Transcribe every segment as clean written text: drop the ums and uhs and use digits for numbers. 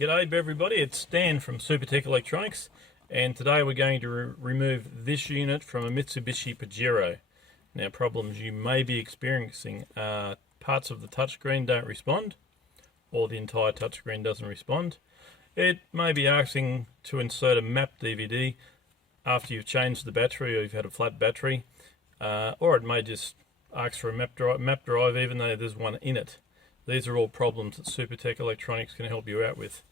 G'day everybody, it's Stan from Supertech Electronics, and today we're going to remove this unit from a Mitsubishi Pajero. Now, problems you may be experiencing are parts of the touchscreen don't respond, or the entire touchscreen doesn't respond. It may be asking to insert a map DVD after you've changed the battery or you've had a flat battery, or it may just ask for a map drive even though there's one in it. These are all problems that Supertech Electronics can help you out with.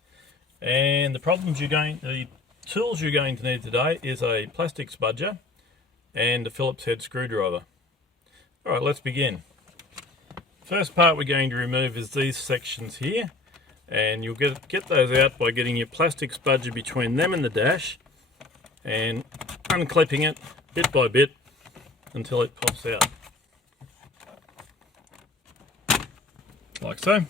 And the tools you're going to need today is a plastic spudger and a Phillips head screwdriver. Alright, let's begin. First part we're going to remove is these sections here, and you'll get those out by getting your plastic spudger between them and the dash and unclipping it bit by bit until it pops out. Like so.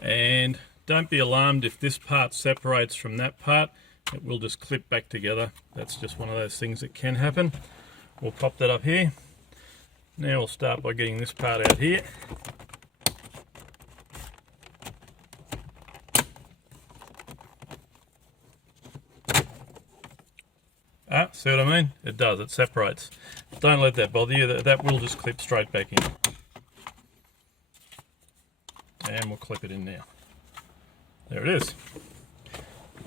And don't be alarmed if this part separates from that part. It will just clip back together. That's just one of those things that can happen. We'll pop that up here. Now we'll start by getting this part out here. See what I mean? It does, it separates. Don't let that bother you, that will just clip straight back in. And we'll clip it in now. There it is.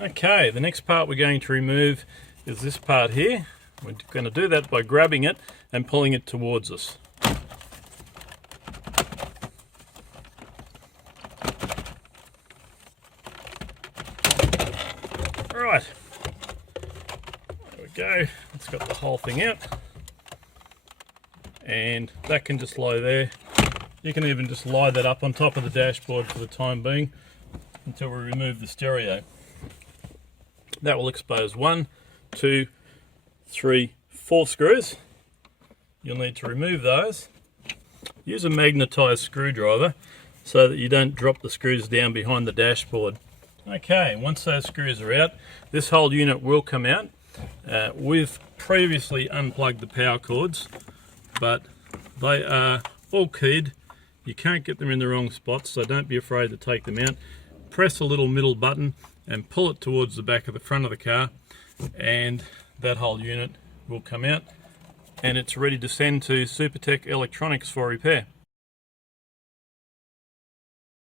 Okay, the next part we're going to remove is this part here. We're going to do that by grabbing it and pulling it towards us. Right, there we go. It's got the whole thing out. And that can just lie there. You can even just lie that up on top of the dashboard for the time being until we remove the stereo. That will expose 1, 2, 3, 4 screws. You'll need to remove those. Use a magnetized screwdriver so that you don't drop the screws down behind the dashboard. Okay, once those screws are out, this whole unit will come out. We've previously unplugged the power cords, but they are all keyed. You can't get them in the wrong spots, so don't be afraid to take them out. Press a little middle button and pull it towards the back of the front of the car, and that whole unit will come out, and it's ready to send to Supertech Electronics for repair.